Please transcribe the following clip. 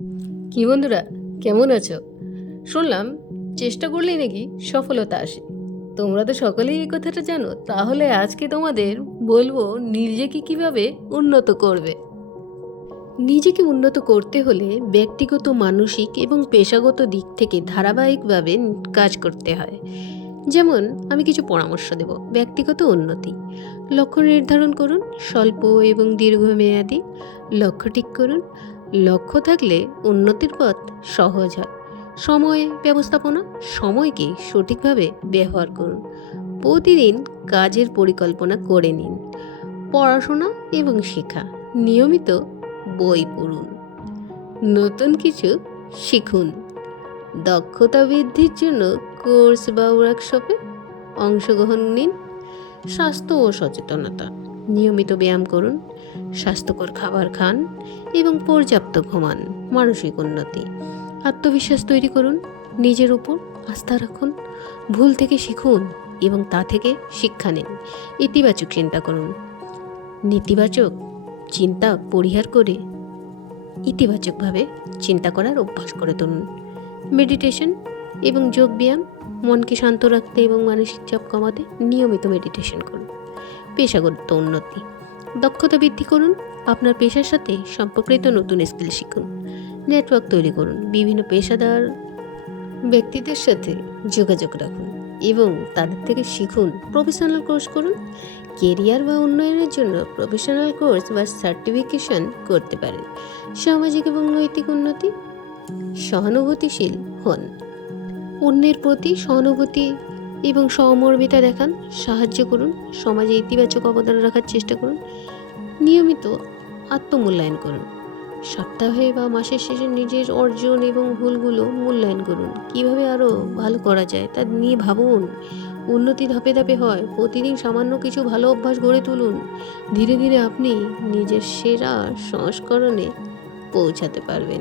কি বন্ধুরা, কেমন আছো? শুনলাম চেষ্টা করলেই নাকি সফলতা আসে। তোমরা তো সকলেই এই কথাটা জানো। তাহলে আজকে তোমাদের বলবো নিজেকে কিভাবে উন্নত করবে। নিজেকে উন্নত করতে হলে ব্যক্তিগত, মানসিক এবং পেশাগত দিক থেকে ধারাবাহিকভাবে কাজ করতে হয়। যেমন আমি কিছু পরামর্শ দেব। ব্যক্তিগত উন্নতি: লক্ষ্য নির্ধারণ করুন, স্বল্প এবং দীর্ঘমেয়াদী লক্ষ্য ঠিক করুন। লক্ষ্য থাকলে উন্নতির পথ সহজ হয়। সময় ব্যবস্থাপনা: সময়কে সঠিকভাবে ব্যবহার করুন। প্রতিদিন কাজের পরিকল্পনা করে নিন। পড়াশোনা এবং শেখা: নিয়মিত বই পড়ুন, নতুন কিছু শিখুন। দক্ষতা বৃদ্ধির জন্য কোর্স বা ওয়ার্কশপে অংশগ্রহণ নিন। স্বাস্থ্য ও সচেতনতা: নিয়মিত ব্যায়াম করুন, স্বাস্থ্যকর খাবার খান এবং পর্যাপ্ত ঘুমান। মানসিক উন্নতি: আত্মবিশ্বাস তৈরি করুন, নিজের উপর আস্থা রাখুন, ভুল থেকে শিখুন এবং তা থেকে শিক্ষা নিন। ইতিবাচক চিন্তা করুন, নেতিবাচক চিন্তা পরিহার করে ইতিবাচকভাবে চিন্তা করার অভ্যাস করে তুলুন। মেডিটেশন এবং যোগব্যায়াম: মনকে শান্ত রাখতে এবং মানসিক চাপ কমাতে নিয়মিত মেডিটেশন করুন। পেশাগত উন্নতি: দক্ষতা বৃদ্ধি করুন, আপনার পেশার সাথে সম্পর্কিত নতুন স্কিল শিখুন। নেটওয়ার্ক তৈরি করুন, বিভিন্ন পেশাদার ব্যক্তিদের সাথে যোগাযোগ রাখুন এবং তাদের থেকে শিখুন। প্রফেশনাল কোর্স করুন, কেরিয়ার বা উন্নয়নের জন্য প্রফেশনাল কোর্স বা সার্টিফিকেশন করতে পারেন। সামাজিক এবং নৈতিক উন্নতি: সহানুভূতিশীল হন, অন্যের প্রতি সহানুভূতি এবং সহমর্মিতা দেখান, সাহায্য করুন, সমাজে ইতিবাচক অবদান রাখার চেষ্টা করুন। নিয়মিত আত্মমূল্যায়ন করুন, সপ্তাহে বা মাসের শেষে নিজের অর্জন এবং ভুলগুলো মূল্যায়ন করুন। কিভাবে আরও ভালো করা যায় তা নিয়ে ভাবুন। উন্নতি ধাপে ধাপে হয়, প্রতিদিন সামান্য কিছু ভালো অভ্যাস গড়ে তুলুন। ধীরে ধীরে আপনি নিজের সেরা সংস্করণে পৌঁছাতে পারবেন।